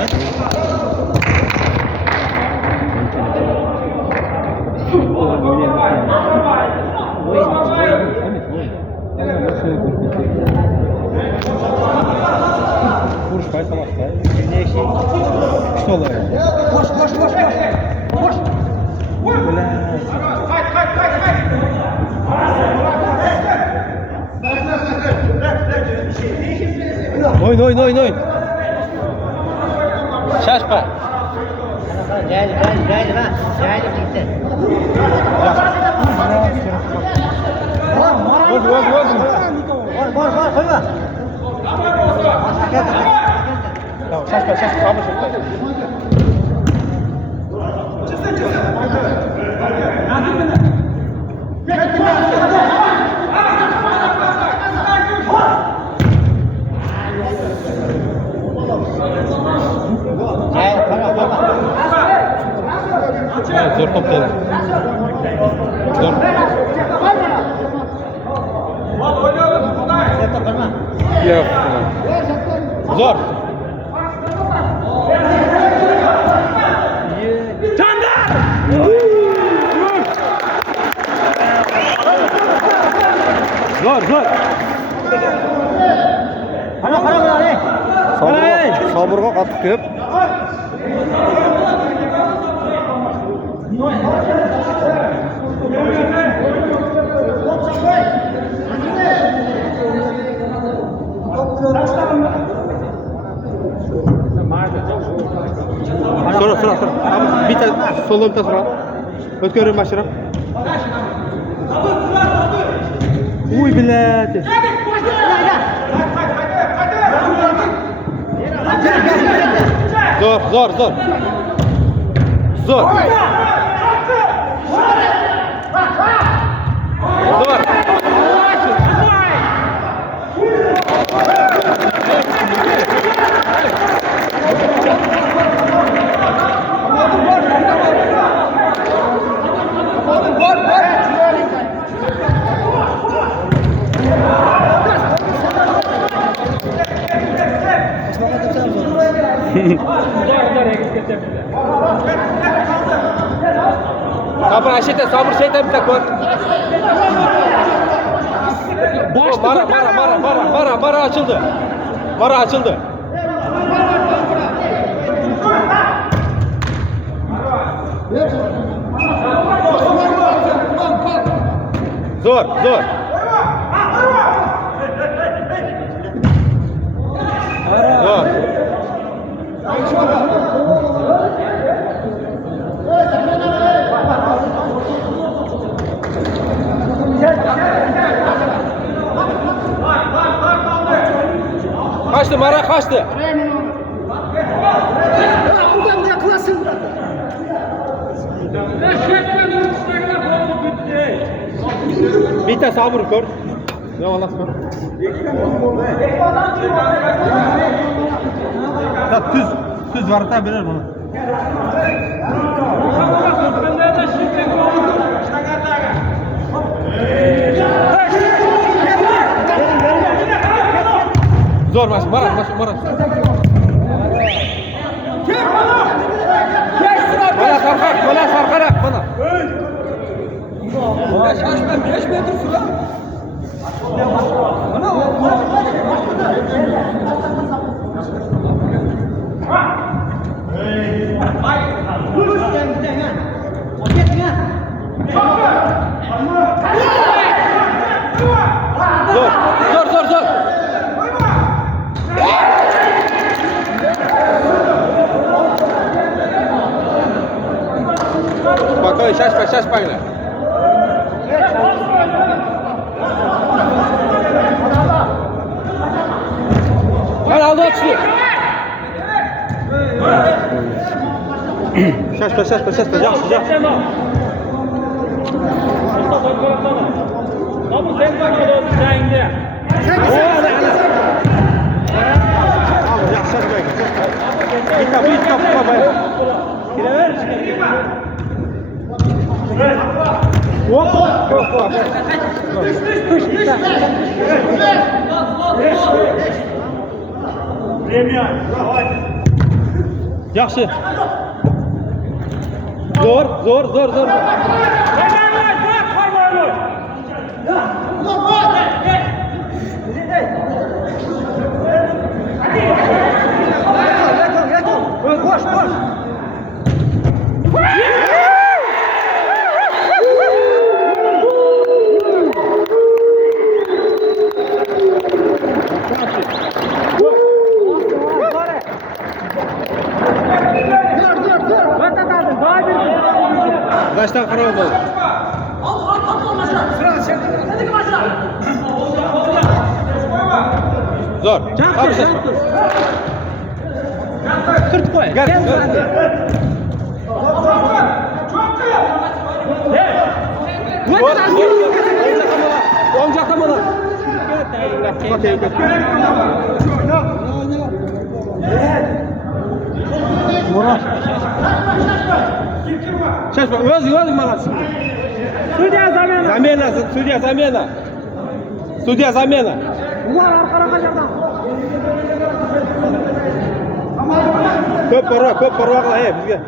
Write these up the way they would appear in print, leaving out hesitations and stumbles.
Vuruş paysa başka. Ne şey? İşte olur. Koş. Oyun. Şaşma. Geldi gitti. Var koyma. Tamam şaşma sabır şaşma. Evet, zor top geldi. Zor. Yok. Zor. Zor. Sabırga qattiq ko'p. So'ra. Bitta so'ldan tasra. O'tkazing mashina. Uy bilati. Zor. Sabır şeytan bir takır. Mara açıldı. Zor. Mara kaçtı. Bitta sabır ko'r. Ne olasın? Tuz var da bilir bunu. Zor maç, Mara. Bana sarkarak bana. Şaşma 5 metre süre. Zor. Bakın şaşma yine. Hadi aldı açtı. Şaşma. Yaxşı. Ama sen bak o zengde. Bir kapı bayram. Kirever. Yaxşı. Zor. Koş koş. Kaçtan karar oldu? Zor. Kapışın. Kırt koy. Gel. Onca kamalar. Murat. Şaşma, öz manasın. Судья замена. Ulan arkana kaçırdan. Köp parvaqla bizga.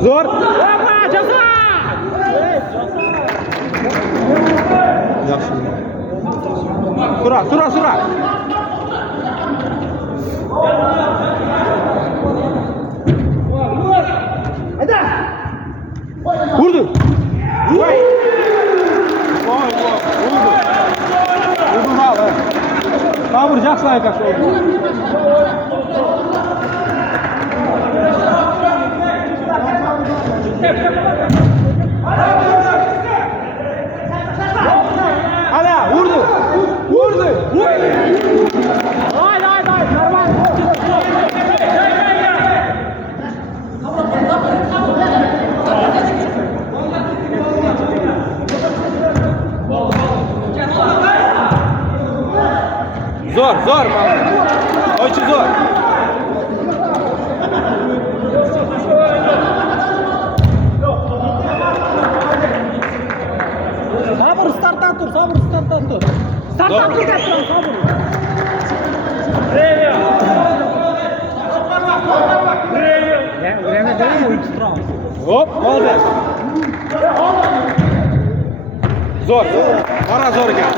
Zor. Yaxshi. Sura. Vurdu. Vay. Vurdu hal. Sabır yaxshi ayqash oldu. Ana vurdu. Haydi. Normal. Zor. Очень zor. Sabır starttan dur. Starttan dur sabır. Время değil mi? Hop, молодец. Zor. Ara zor gel.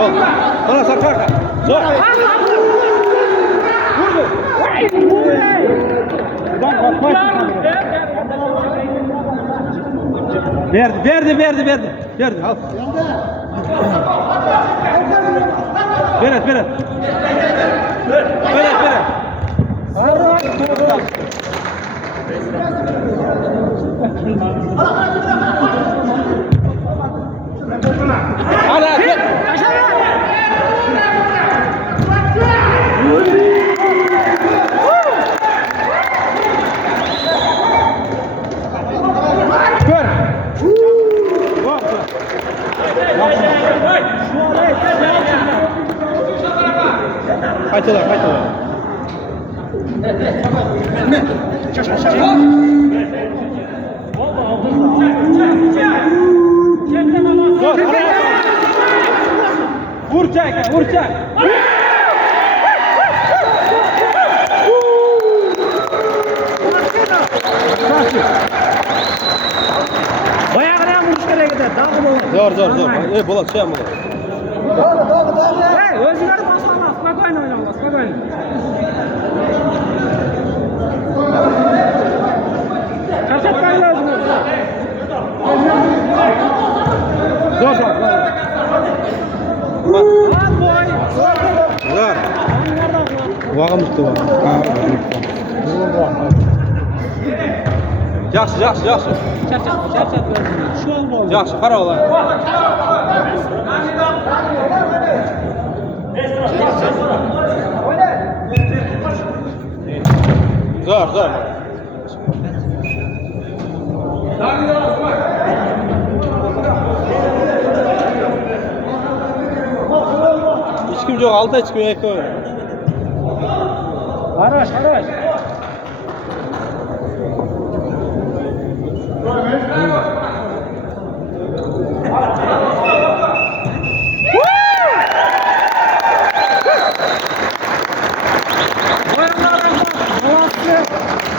Ol. Ana sarkarka. Zor. Vurdu. Ulan korkmayın. Verdi. Al. Berat. Ana gel. Gör. Kaçtılar. Vuracak. Bayağı kadar vuruş gerek eder. Zor. Bulat şey yapma. Hey, özgürleri baslama. Spokojno oynama. Kaçatmayın özgürleri. Zor. Zor. Vağım tuttu. Yaxşı. Çarçat. Şu an oldu. Yaxşı, qara ola. Zor. Hiç kim yok, 6 hiç kim yok. Хорош.